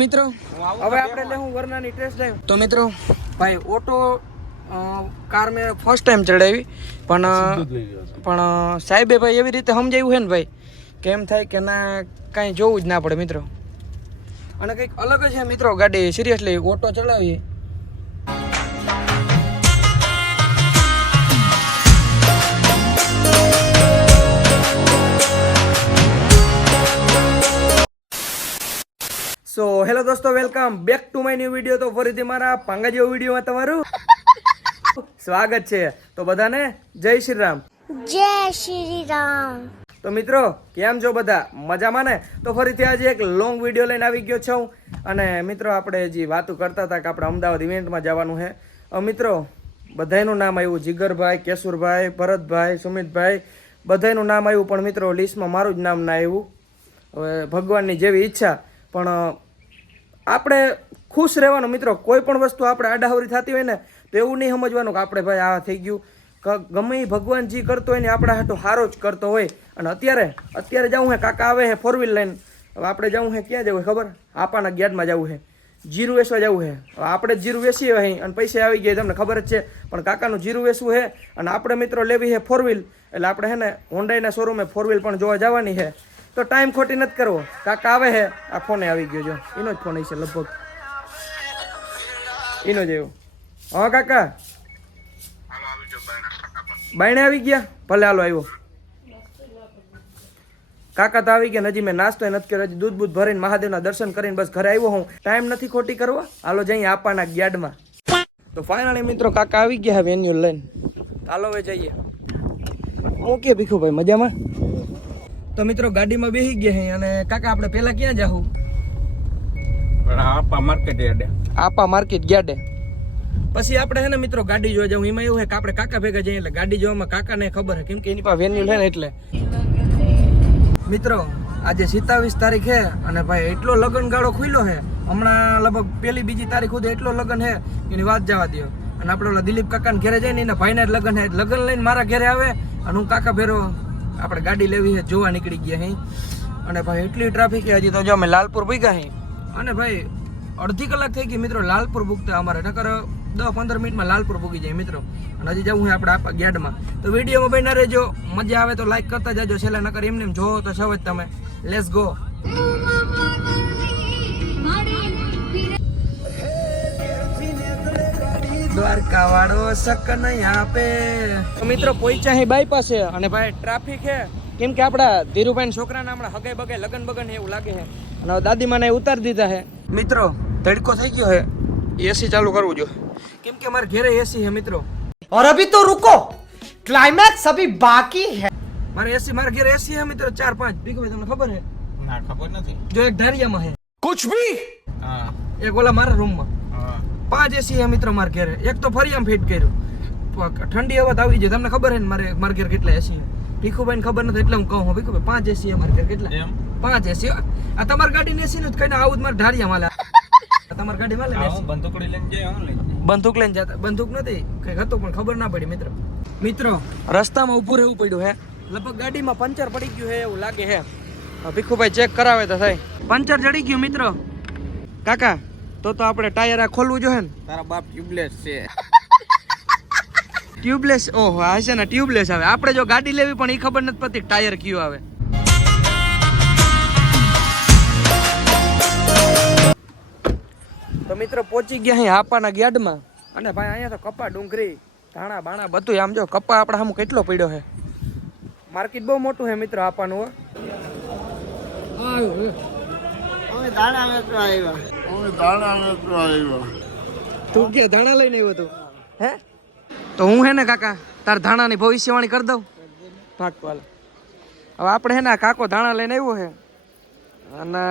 મિત્રો હવે આપણે લેવું વરનાની ટેસ્ટ ડ્રાઈવ. તો મિત્રો ભાઈ ઓટો કાર મેં ફર્સ્ટ ટાઈમ ચડાવી પણ સાહેબે ભાઈ એવી રીતે સમજાવ્યું છે ને ભાઈ કે એમ થાય કે ના કાંઈ જોવું જ ના પડે મિત્રો. અને કંઈક અલગ જ છે મિત્રો ગાડી, સિરિયસલી ઓટો ચલાવીએ. સો હેલો દોસ્તો, welcome back to my new video. તો ફરીથી મારા પાંગા જેવો વિડીયોમાં તમારું સ્વાગત છે. તો બધાને જય શ્રી રામ. જય શ્રી રામ. તો મિત્રો કેમ છો બધા, મજામાં ને? તો ફરીથી આજે એક લોંગ વિડીયો લઈને આવી ગયો છું. અને મિત્રો આપણે હજી વાતો કરતા હતા કે આપણે અમદાવાદ ઇવેન્ટમાં જવાનું છે. મિત્રો બધાનું નામ આવ્યું, જીગરભાઈ, કેશુરભાઈ, ભરતભાઈ, સુમિતભાઈ, બધાનું નામ આવ્યું, પણ મિત્રો લિસ્ટમાં મારું જ નામ ના આવ્યું. હવે ભગવાનની જેવી ઈચ્છા. પણ આપણે ખુશ રહેવાનું મિત્રો. કોઈ પણ વસ્તુ આપણે આડાહવરી થતી હોય ને તો એવું નહીં સમજવાનું કે આપણે ભાઈ આ થઈ ગયું. ગમે એ ભગવાન જે કરતો હોય ને આપણા હાટો સારો જ કરતો હોય. અને અત્યારે જવું છે, કાકા આવે છે 4 વ્હીલ લઈને. હવે આપણે જવું છે, ક્યાં જવું ખબર? આપાના ગેટમાં જવું છે, જીરું વેચવા જવું છે. હવે આપણે જ જીરું વેચીએ અહીં અને પૈસા આવી ગયા તમને ખબર જ છે. પણ કાકાનું જીરું વેચવું છે અને આપણે મિત્રો લેવી છે 4 વ્હીલ. એટલે આપણે છે ને હોન્ડાઈના શોરૂમે 4 વ્હીલ પણ જોવા જવાની છે. તો ટાઈમ ખોટી નથી કરવો. કાકા આવે છે, આ ફોને આવી ગયો, જો એનો જ ફોન હશે લગભગ, એનો જ આવ્યો. હા કાકા બાયણે આવી ગયા? ભલે હાલો આવ્યો. કાકા તો આવી ગયા, હજી મેં નાસ્તો નથી કર્યો, હજી દૂધ ભરીને મહાદેવના દર્શન કરીને બસ ઘરે આવ્યો હું. ટાઈમ નથી ખોટી કરવા, હાલો જઈએ આપાના યાર્ડમાં. તો ફાઇનલી મિત્રો કાકા આવી ગયા હવે એન્યુઅલ લઈને. હાલો હવે જઈએ. ઓકે ભીખુભાઈ, મજામાં? તો મિત્રો ગાડીમાં બેસી ગયા છે. અને કાકા આપણે પહેલા ક્યાં જાવું? આપા માર્કેટ યાર્ડે. પછી આપણે છે ને મિત્રો ગાડી જોવા જવું. એમાં એવું છે કે આપણે કાકા ભેગા જઈએ એટલે ગાડી જોવામાં કાકાને ખબર છે, કેમ કે એની પાસે વેન્યુ છે ને એટલે. મિત્રો આજે 27 તારીખ છે અને ભાઈ એટલો લગ્ન ગાળો ખુલ્યો છે હમણાં. લગભગ 1-2 તારીખ સુધી એટલો લગ્ન છે એની વાત જવા દો. અને આપણે ઓલા દિલીપ કાકાને ઘરે જઈને એના ભાઈના જ લગ્ન છે. લગ્ન લઈને મારા ઘરે આવે અને હું કાકા ભેરો આપણે ગાડી લેવી છે જોવા નીકળી ગયા હી. અને ભાઈ એટલી ટ્રાફિક છે હજી. તો જો અમે લાલપુર ભૂગ્યા હી અને ભાઈ અડધી કલાક થઈ ગઈ મિત્રો લાલપુર ભૂગતા અમારે. નકર 10-15 મિનિટમાં લાલપુર ભૂગી જાય મિત્રો. અને હજી જવું છે આપણે આપા યાર્ડમાં. તો વિડીયોમાં બન્યા રહેજો, મજા આવે તો લાઈક કરતા જાજો છેલ્લે. નકર એમને એમ જોવો તો સૌ જ તમે. Let's go. દ્વારકા વાળો સક નહીં આપે. મિત્રો પહોંચ્યા હે બાયપાસ છે અને ભાઈ ટ્રાફિક છે, કેમ કે આપડા ધીરુભાઈ છોકરાના હમણાં હગાઈ બગાઈ લગન બગન એવું લાગે છે. અને દાદીમાને ઉતારી દીધા છે મિત્રો. તડકો થઈ ગયો છે, એસી ચાલુ કરવું જો, કેમ કે અમારે ઘરે એસી છે મિત્રો. और अभी तो रुको, क्लाइमैक्स अभी बाकी है. મારે ઘરે એસી છે મિત્રો 4-5. ભીખભાઈ તમને ખબર છે? ના ખબર નથી. જો એક ધારિયામાં છે कुछ भी. હા, એક ઓલા મારા રૂમમાં 5 એસી છે મિત્રો મારા ઘરે. એક તો ફરી આમ ફિટ કર્યું. ઠંડી હવા આવી જાય. તમને ખબર છે ને મારા ઘરે કેટલા એસી? ભીખુભાઈ ખબર નથી એટલે હું કહું. ભીખુભાઈ 5 એસી અમારા ઘરે કેટલા? 5 એસી. આ તમારી ગાડી એસી નું કઈ આવું મારે ઢારિયા માલે. તમારી ગાડી માં બંદૂક લઈને જતા. બંદૂક નથી કઈ હતું પણ ખબર ના પડી મિત્રો. રસ્તામાં ઉભું રહેવું પડ્યું હે. લગભગ ગાડીમાં પંચર પડી ગયું હે એવું લાગે હે. ભીખુભાઈ ચેક કરાવે તો થાય. પંચર ચડી ગયું મિત્રો. કાકા તો આપણે ટાયર આ ખોલવું જોઈએ ને? તારા બાપ ટ્યુબલેસ છે. ટ્યુબલેસ? ઓહો, આ છે ને ટ્યુબલેસ આવે. આપણે જો ગાડી લેવી પણ એ ખબર નથી પડતી ટાયર કયું આવે. તો મિત્રો પહોંચી ગયા અહીં આપાના યાર્ડમાં. અને ભાઈ અહીંયા તો કપા, ડુંગળી, ધાણા બાણા બધું. આમ જો કપા આપણા સામે કેટલો પડ્યો છે. માર્કેટ બહુ મોટું છે મિત્રો આપાનું. તું કે ધાણા લઈને આવ્યો તું? હે? તો હું હે ને કાકા તાર ધાણાની ભવિષ્યવાણી કરી દઉં. ભાગવાલ હવે આપણે હે ને કાકો ધાણા લઈને આવ્યો છે. અને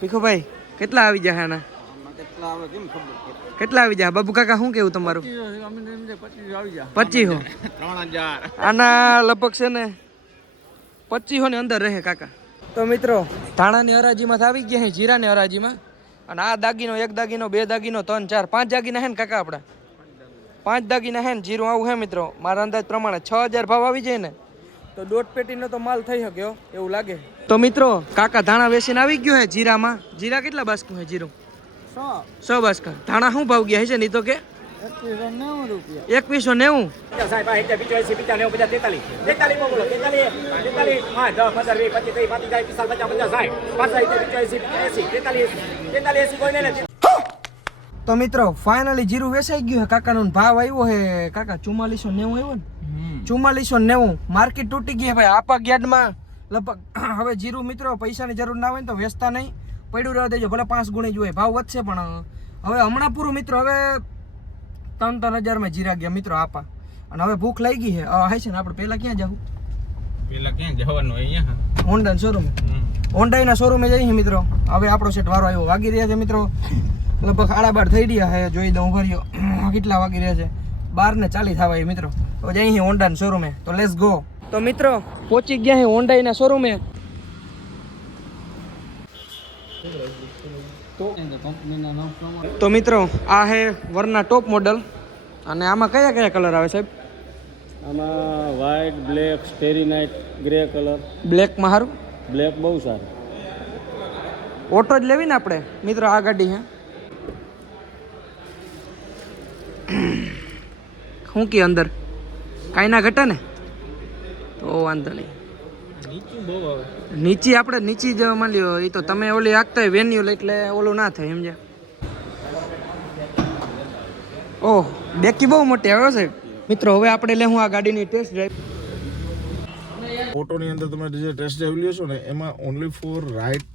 ભીખુભાઈ કેટલા આવી જાય એના? કેટલા આવી જાય બાબુ કાકા? શું કેવું તમારું? 2500. આના લગભગ છે ને 2500 ની અંદર રહે કાકા. તો મિત્રો ધાણાની હરાજીમાં આવી ગયા છે, જીરાની હરાજીમાં. અને આ દાગીનો, 1 દાગીનો, 2 દાગીનો, 3, 4, 5 દાગીના હે ને કાકા આપડા? 5 દાગીના હે ને જીરું આવું હે મિત્રો. મારા અંદાજ પ્રમાણે 6000 ભાવ આવી જાય ને તો 1.5 પેટીનો તો માલ થઈ શક્યો એવું લાગે. તો મિત્રો કાકા ધાણા વેચીને આવી ગયો હે જીરામાં. જીરા કેટલા બાસ્કું હે જીરું? 100 બાસ્કા. ધાણા શું ભાવ ગયા હશે નહીં તો કે 2190. તો મિત્રો ફાઇનલી જીરું વેચાઈ ગયું હે. કાકાનો ભાવ આવ્યો હે કાકા 4490 આવ્યો ને 4490. માર્કેટ તૂટી ગઈ હે ભાઈ. આપા ગેડમાં લગભગ હવે જીરું મિત્રો પૈસાની જરૂર ના હોય ને તો વેચતા નહીં, પડ્યું રહેવા દેજો. ભલે 5 ગુણી જોઈએ, ભાવ વધશે પણ હવે હમણાં પૂરું મિત્રો. હવે 3-3000 માં જીરા ગયા મિત્રો આપા. અને હવે ભૂખ લાગી ગઈ છે. હાય છે ને આપણે પહેલા ક્યાં જવું? પેલા ક્યાં જવાનું? અહીંયા હોન્ડા શોરૂમ. હોન્ડાના શોરૂમે જઈએ મિત્રો. હવે આપણો સેટ વારો આવ્યો. વાગી રહ્યા છે મિત્રો લગભગ 12:30 થઈ રહ્યા છે. જોઈ દઉં ભર્યો કેટલા વાગી રહ્યા છે. 12:40 થવા મિત્રો. તો જઈએ હોન્ડાના શોરૂમે. તો લેટ્સ ગો. તો મિત્રો પહોંચી ગયા છે હોન્ડાના શોરૂમે. તો મિત્રો આ હે વર્ના ટોપ મોડલ. અને આમાં કયા કયા કલર આવે સાહેબ? આમાં white, black, starry night, grey colour. બ્લેકમાં સારું? બ્લેક બહુ સારું. ઓટો જ લેવી ને આપણે મિત્રો. આ ગાડી હે શું કે અંદર કાંઈ ના ઘટે ને તો વાંધો નહીં. નીચી આપણે નીચી જ માની લ્યો. એ તો તમે ઓલી આખતા હોય વેન્યુલ એટલે ઓલું ના થાય સમજ્યા. ઓહ બેકી બહુ મોટી આવ્યો સાહેબ. મિત્રો હવે આપણે લેવું આ ગાડીની ટેસ્ટ ડ્રાઈવ. ઓટોની અંદર તમે જે ટેસ્ટ ડ્રાઈવ લ્યો છો ને એમાં ઓનલી ફોર રાઈટ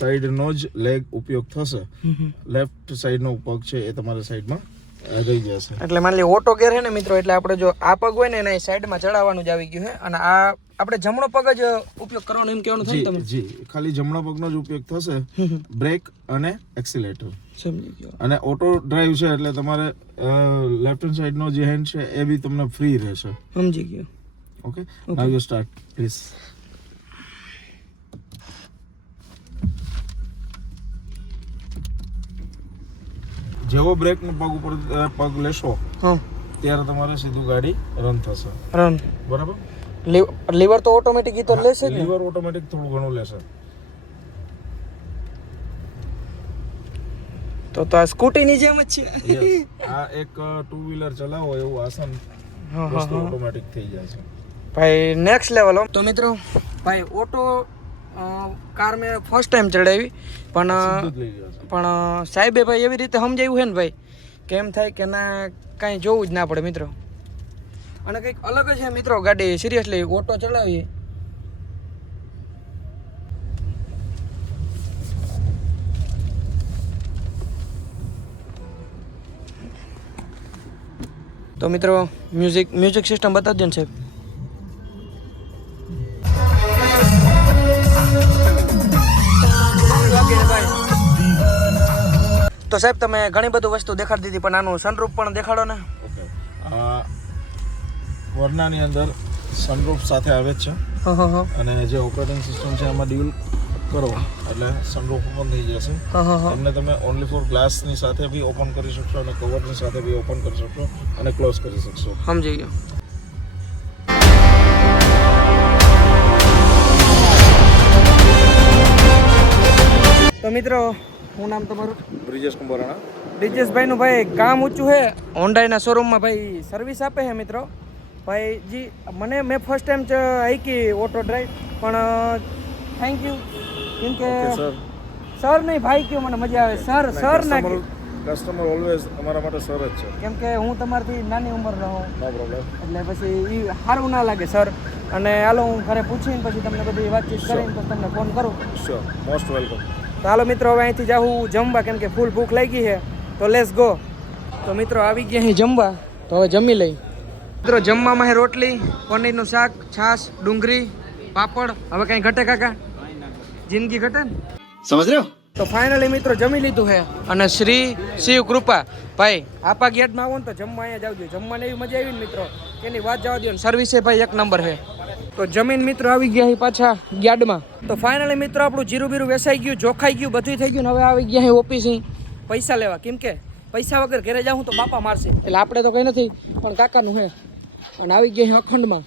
સાઈડનો જ લેગ ઉપયોગ થશે. લેફ્ટ સાઈડનો પગ છે એ તમારા સાઈડમાં રહી જશે. એટલે માની લો ઓટો ગેર હે ને મિત્રો, એટલે આપણે જો આ પગ હોય ને એના સાઈડમાં ચડાવવાનું જ આવી ગયું છે. અને આ આપણે જમણો પગ જ ઉપયોગ કરવાનો એમ કહેવાનું થાય તમે? જી ખાલી જમણા પગનો જ ઉપયોગ થશે. બ્રેક અને એક્સિલેટર. સમજી ગયો. અને ઓટો ડ્રાઈવ છે એટલે તમારે લેફ્ટ હેન્ડ સાઈડનો જે હેન્ડ છે એ બી તમને ફ્રી રહેશે. સમજી ગયો. Okay now you start please. જેવો બ્રેકનો પગ ઉપર પગ લેશો હા ત્યારે તમારે સીધું ગાડી રન થશે. રન બરાબર. લીવર તો ઓટોમેટિક ઈ તો લેશે જ ને? લીવર ઓટોમેટિક થોડું ઘણું લેશે. તો આ સ્કૂટીની જેમ જ છે. આ એક 2 વ્હીલર ચલાવો એવું આસાન વસ્તુ ઓટોમેટિક થઈ જાય છે ભાઈ. Next level. તો મિત્રો ભાઈ ઓટો કાર મેં ફર્સ્ટ ટાઈમ ચડાવી પણ સાહેબે ભાઈ એવી રીતે સમજાવ્યું છે ને ભાઈ કે એમ થાય કે ના કાંઈ જોવું જ ના પડે મિત્રો. અને કંઈક અલગ જ છે મિત્રો ગાડી. સિરિયસલી ઓટો ચલાવીએ તો મિત્રો મ્યુઝિક સિસ્ટમ બતાવજો ને સાહેબ. તો સાહેબ તમે ઘણી બધું વસ્તુ દેખાડી દીધી પણ આનું સનરૂફ પણ દેખાડો ને. ઓકે વર્નાની અંદર સનરૂફ સાથે આવે જ છે. અને જે ઓપરેટિંગ સિસ્ટમ છે એમાં ડ્યુલ કરો એટલે સનરૂફ ઓપન થઈ જશે. એમને તમે ઓનલી ફોર ગ્લાસની સાથે બી ઓપન કરી શકશો અને કવરની સાથે બી ઓપન કરી શકશો અને ક્લોઝ કરી શકશો. સમજી ગયો. તો મિત્રો શું નામ તમારું? બ્રિજેશ કુંભારાણા. બ્રિજેશભાઈનું ભાઈ કામ ઊંચું છે. હોન્ડાના શોરૂમમાં ભાઈ સર્વિસ આપે છે મિત્રો. ભાઈ જી મેં ફર્સ્ટ ટાઈમ હાઈકી ઓટો ડ્રાઈવ પણ થેન્ક યુ. કેમ કે સર નહીં ભાઈ કયો મને મજા આવે. સર ના કસ્ટમર ઓલવેઝ અમારા માટે સર જ છે. કેમ કે હું તમારથી નાની ઉંમરનો હોઉં નો પ્રોબ્લેમ. એટલે પછી એ સારું ના લાગે સર. અને હાલો હું ઘરે પૂછીને પછી તમને બધી વાતચીત કરીને પછી તમને ફોન કરું. Sure, most welcome. તો હાલો મિત્રો હવે અહીંથી જાઉં જમવા કેમ કે ફૂલ ભૂખ લાગી છે. તો લેટ્સ ગો. તો મિત્રો આવી ગયા અહીં જમવા. તો હવે જમી લઈ મિત્રો. જમવામાં છે રોટલી, પનીરનું શાક, છાશ, ડુંગળી, પાપડ. હવે કાંઈ ઘટે કાકા? જિંદગી ઘટે ને. સમજ રહ્યો. તો ફાઇનલી મિત્રો જમી લીધું છે. અને શ્રી શિવ કૃપા ભાઈ આપા ગેટમાં આવો ને તો જમવા અહીંયા જ આવજો. જમવાની એવી મજા આવી ને મિત્રો કે એની વાત જવા દો ને. સર્વિસે ભાઈ એક નંબર છે. તો જમીન મિત્રો આવી ગયા છે પાછા યાર્ડમાં. તો ફાઇનલી મિત્રો આપણું જીરું બીરું વેસાઈ ગયું, જોખાઈ ગયું, બધું થઈ ગયું. હવે આવી ગયા છે ઓફિસ પૈસા લેવા. કેમ કે પૈસા વગર ઘરે જાઉં તો બાપા મારશે. એટલે આપણે તો કંઈ નથી પણ કાકાનું છે. અને આવી ગયા છે અખંડમાં.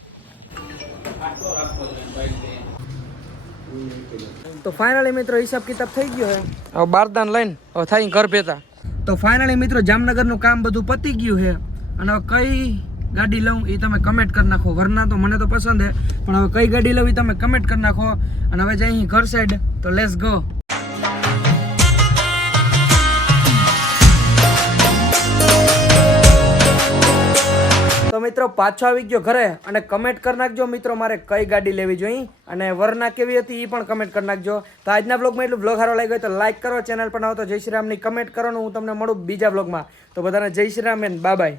તો ફાઇનલી મિત્રો હિસાબ કિતાબ થઈ ગયો છે હવે બારદાન લઈને હવે થાય ઘર ભેતા તો ફાઇનલી મિત્રો જામનગરનું કામ બધું પતી ગયું છે અને હવે કઈ ગાડી લઉં એ તમે કમેન્ટ કરી નાખો વરના તો મને તો પસંદ છે પણ હવે કઈ ગાડી લઉં એ તમે કમેન્ટ કરી નાખો અને હવે જઈ ઘર સાઈડ તો લેટ્સ ગો તો મિત્રો પાછો આવી ગયો ઘરે અને કમેન્ટ કરી નાખજો મિત્રો મારે કઈ ગાડી લેવી જોઈએ અને વરના કેવી હતી એ પણ કમેન્ટ કરી નાખજો તો આજના બ્લોગમાં એટલું બ્લોગ સારો લાગ્યો તો લાઈક કરો ચેનલ પર આવો તો જય શ્રી રામની કમેન્ટ કરો ને હું તમને મળું બીજા બ્લોગમાં તો બધાને જય Shri Ram and bye bye